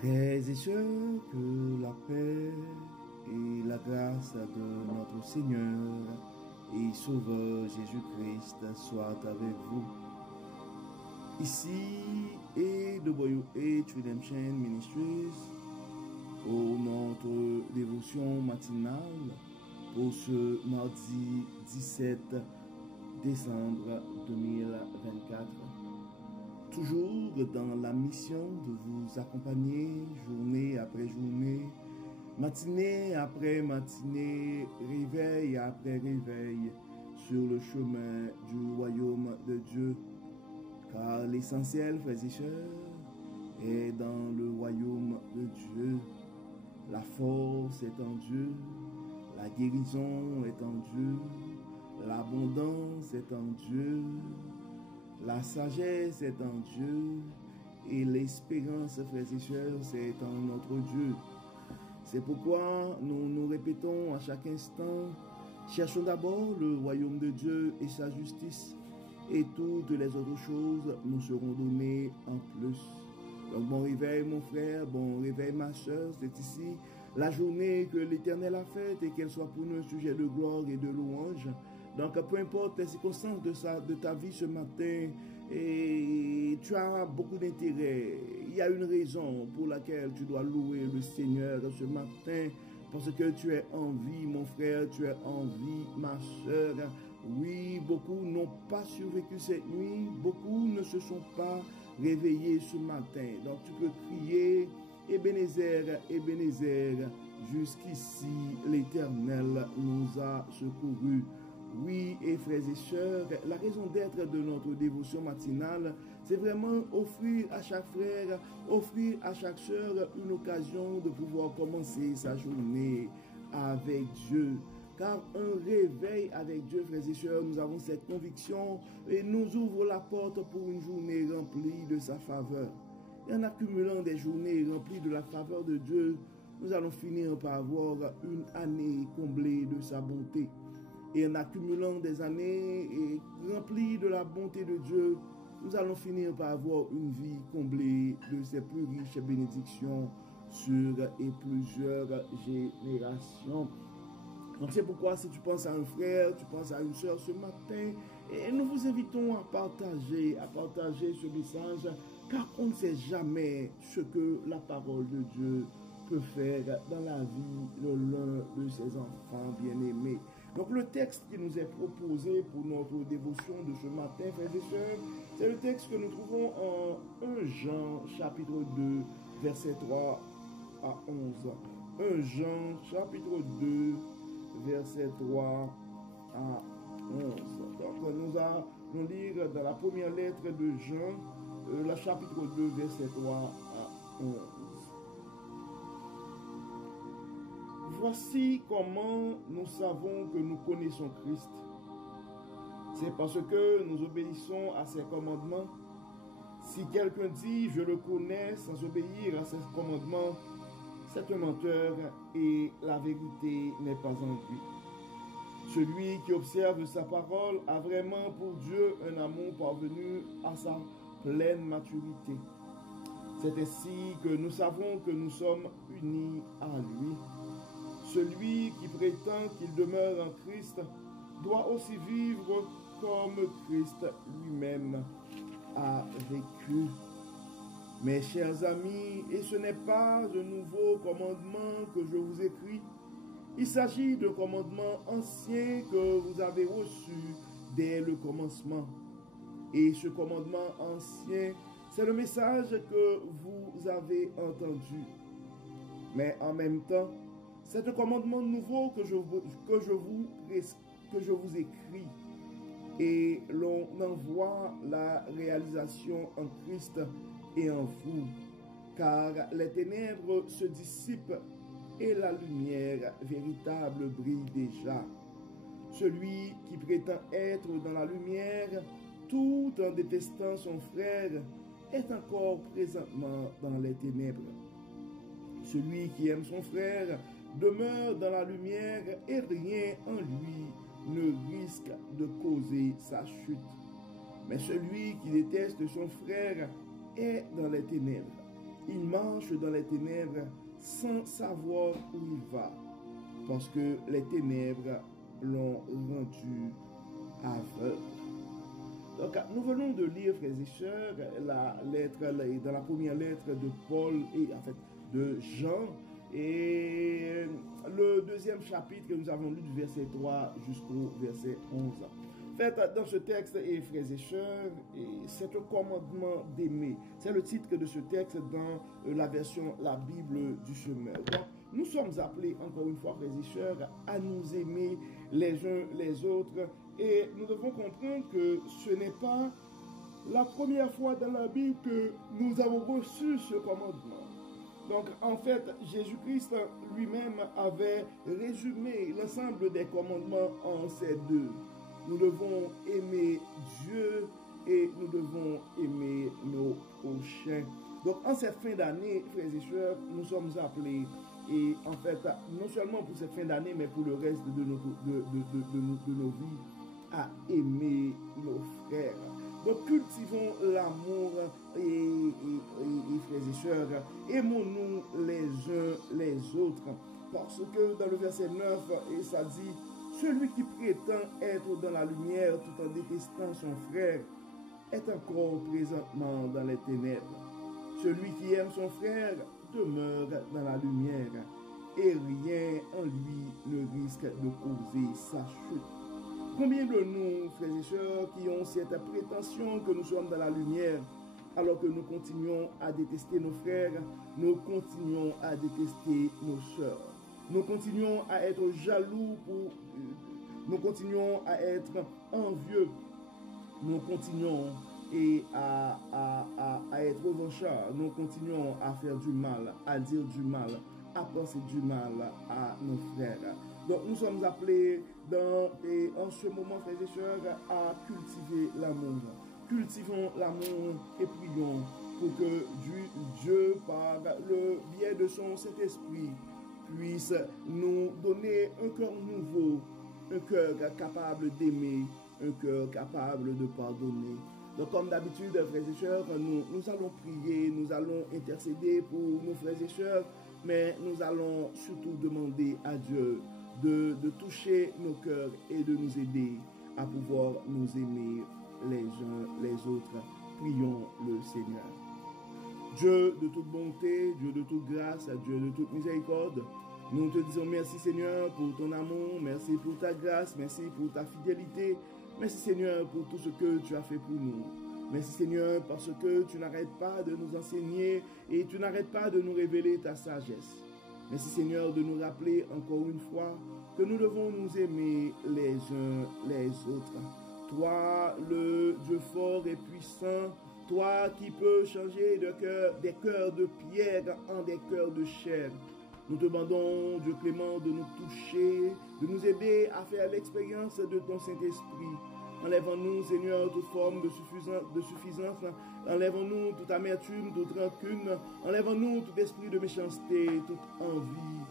Frères et sœurs, que la paix et la grâce de notre Seigneur et Sauveur Jésus-Christ soient avec vous. Ici et de WH Redemption Ministries pour notre dévotion matinale pour ce mardi 17 décembre 2024. Toujours dans la mission de vous accompagner journée après journée, matinée après matinée, réveil après réveil, sur le chemin du royaume de Dieu. Car l'essentiel, frères et sœurs, est dans le royaume de Dieu. La force est en Dieu, la guérison est en Dieu, l'abondance est en Dieu, la sagesse est en Dieu et l'espérance, frères et sœurs, c'est en notre Dieu. C'est pourquoi nous nous répétons à chaque instant, cherchons d'abord le royaume de Dieu et sa justice, et toutes les autres choses nous seront données en plus. Donc bon réveil mon frère, bon réveil ma soeur, c'est ici la journée que l'Éternel a faite et qu'elle soit pour nous un sujet de gloire et de louange. Donc, peu importe les circonstances de ta vie ce matin, et tu as beaucoup d'intérêt. Il y a une raison pour laquelle tu dois louer le Seigneur ce matin, parce que tu es en vie, mon frère, tu es en vie, ma soeur. Oui, beaucoup n'ont pas survécu cette nuit, beaucoup ne se sont pas réveillés ce matin. Donc, tu peux crier, Ebenezer, Ebenezer, jusqu'ici l'Éternel nous a secourus. Oui, et frères et sœurs, la raison d'être de notre dévotion matinale, c'est vraiment offrir à chaque frère, offrir à chaque sœur une occasion de pouvoir commencer sa journée avec Dieu. Car un réveil avec Dieu, frères et sœurs, nous avons cette conviction et nous ouvre la porte pour une journée remplie de sa faveur. Et en accumulant des journées remplies de la faveur de Dieu, nous allons finir par avoir une année comblée de sa bonté. Et en accumulant des années remplies de la bonté de Dieu, nous allons finir par avoir une vie comblée de ses plus riches bénédictions sur et plusieurs générations. Donc c'est pourquoi si tu penses à un frère, tu penses à une soeur ce matin, et nous vous invitons à partager ce message, car on ne sait jamais ce que la parole de Dieu peut faire dans la vie de l'un de ses enfants bien-aimés. Donc le texte qui nous est proposé pour notre dévotion de ce matin, frères et sœurs, c'est le texte que nous trouvons en 1 Jean chapitre 2, verset 3 à 11. 1 Jean chapitre 2, verset 3 à 11. Donc nous allons lire dans la première lettre de Jean, le chapitre 2, verset 3 à 11. Voici comment nous savons que nous connaissons Christ. C'est parce que nous obéissons à ses commandements. Si quelqu'un dit « je le connais » sans obéir à ses commandements, c'est un menteur et la vérité n'est pas en lui. Celui qui observe sa parole a vraiment pour Dieu un amour parvenu à sa pleine maturité. C'est ainsi que nous savons que nous sommes unis à lui. Celui qui prétend qu'il demeure en Christ doit aussi vivre comme Christ lui-même a vécu. Mes chers amis, et ce n'est pas un nouveau commandement que je vous écris, il s'agit de commandements anciens que vous avez reçus dès le commencement. Et ce commandement ancien, c'est le message que vous avez entendu. Mais en même temps, c'est un commandement nouveau que je vous écris. Et l'on en voit la réalisation en Christ et en vous. Car les ténèbres se dissipent et la lumière véritable brille déjà. Celui qui prétend être dans la lumière, tout en détestant son frère, est encore présentement dans les ténèbres. Celui qui aime son frère demeure dans la lumière et rien en lui ne risque de causer sa chute. Mais celui qui déteste son frère est dans les ténèbres. il marche dans les ténèbres sans savoir où il va, parce que les ténèbres l'ont rendu aveugle. Donc, nous venons de lire, frères et sœurs, dans la première lettre de Paul et en fait de Jean, et le deuxième chapitre que nous avons lu du verset 3 jusqu'au verset 11. En fait, dans ce texte, et frères et sœurs, c'est un commandement d'aimer. C'est le titre de ce texte dans la version La Bible du Semeur. Donc, nous sommes appelés, encore une fois, frères et sœurs, à nous aimer les uns les autres. Et nous devons comprendre que ce n'est pas la première fois dans la Bible que nous avons reçu ce commandement. Donc, en fait, Jésus-Christ lui-même avait résumé l'ensemble des commandements en ces deux. Nous devons aimer Dieu et nous devons aimer nos prochains. Donc, en cette fin d'année, frères et sœurs, nous sommes appelés, et en fait, non seulement pour cette fin d'année, mais pour le reste de nos vies, à aimer nos frères. Donc, cultivons l'amour et frères et sœurs, aimons-nous les uns les autres. Parce que dans le verset 9, et ça dit, celui qui prétend être dans la lumière tout en détestant son frère est encore présentement dans les ténèbres. Celui qui aime son frère demeure dans la lumière et rien en lui ne risque de causer sa chute. Combien de nous, frères et sœurs, qui ont cette prétention que nous sommes dans la lumière, alors que nous continuons à détester nos frères, nous continuons à détester nos sœurs. Nous continuons à être jaloux, nous continuons à être envieux, nous continuons à être revanchards, nous continuons à faire du mal, à dire du mal, à penser du mal à nos frères. Donc nous sommes appelés en ce moment, frères et sœurs, à cultiver l'amour. Cultivons l'amour et prions pour que Dieu, par le biais de son Saint-Esprit, puisse nous donner un cœur nouveau, un cœur capable d'aimer, un cœur capable de pardonner. Donc comme d'habitude, frères et sœurs, nous allons prier, nous allons intercéder pour nos frères et sœurs, mais nous allons surtout demander à Dieu de toucher nos cœurs et de nous aider à pouvoir nous aimer les uns les autres. Prions le Seigneur. Dieu de toute bonté, Dieu de toute grâce, Dieu de toute miséricorde, nous te disons merci Seigneur pour ton amour, merci pour ta grâce, merci pour ta fidélité, merci Seigneur pour tout ce que tu as fait pour nous. Merci Seigneur parce que tu n'arrêtes pas de nous enseigner et tu n'arrêtes pas de nous révéler ta sagesse. Merci Seigneur de nous rappeler encore une fois que nous devons nous aimer les uns les autres. Toi, le Dieu fort et puissant, toi qui peux changer des cœurs de pierre en des cœurs de chair. Nous te demandons, Dieu clément, de nous toucher, de nous aider à faire l'expérience de ton Saint-Esprit. Enlève-nous, Seigneur, toute forme de suffisance. Enlève-nous toute amertume, toute rancune. Enlève-nous tout esprit de méchanceté, toute envie,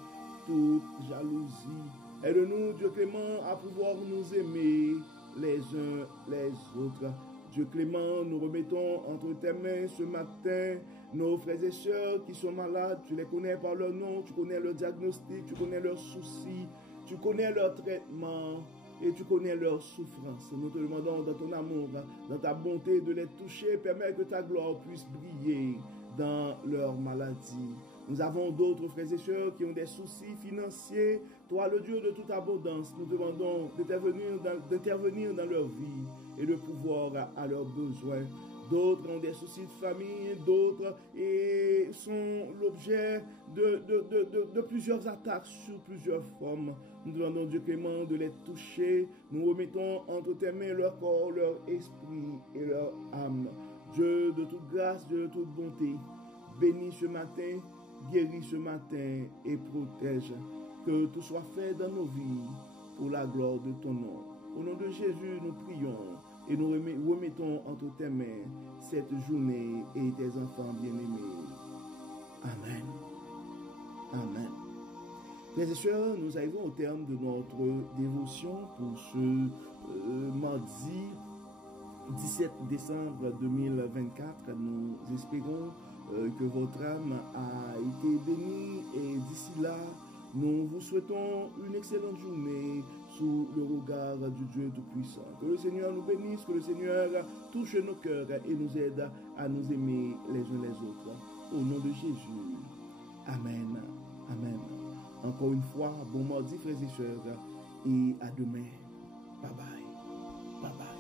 toute jalousie. Aide-nous, Dieu clément, à pouvoir nous aimer les uns les autres. Dieu clément, nous remettons entre tes mains ce matin nos frères et sœurs qui sont malades. Tu les connais par leur nom, tu connais leur diagnostic, tu connais leurs soucis, tu connais leur traitement et tu connais leurs souffrances. Nous te demandons dans ton amour, dans ta bonté de les toucher, permets que ta gloire puisse briller dans leur maladie. Nous avons d'autres frères et sœurs qui ont des soucis financiers. Toi, le Dieu de toute abondance, nous demandons d'intervenir dans leur vie et de pouvoir à leurs besoins. D'autres ont des soucis de famille, d'autres sont l'objet de plusieurs attaques sur plusieurs formes. Nous demandons Dieu clément de les toucher. Nous remettons entre tes mains leur corps, leur esprit et leur âme. Dieu de toute grâce, Dieu de toute bonté, bénis ce matin, guéris ce matin et protège. Que tout soit fait dans nos vies pour la gloire de ton nom. Au nom de Jésus, nous prions et nous remettons entre tes mains cette journée et tes enfants bien-aimés. Amen. Amen. Frères et sœurs, nous arrivons au terme de notre dévotion pour ce mardi 17 décembre 2024. Nous espérons que votre âme a été bénie. Et d'ici là, nous vous souhaitons une excellente journée sous le regard du Dieu Tout-Puissant. Que le Seigneur nous bénisse, que le Seigneur touche nos cœurs et nous aide à nous aimer les uns les autres. Au nom de Jésus. Amen. Amen. Encore une fois, bon mardi frères et sœurs et à demain. Bye bye. Bye bye.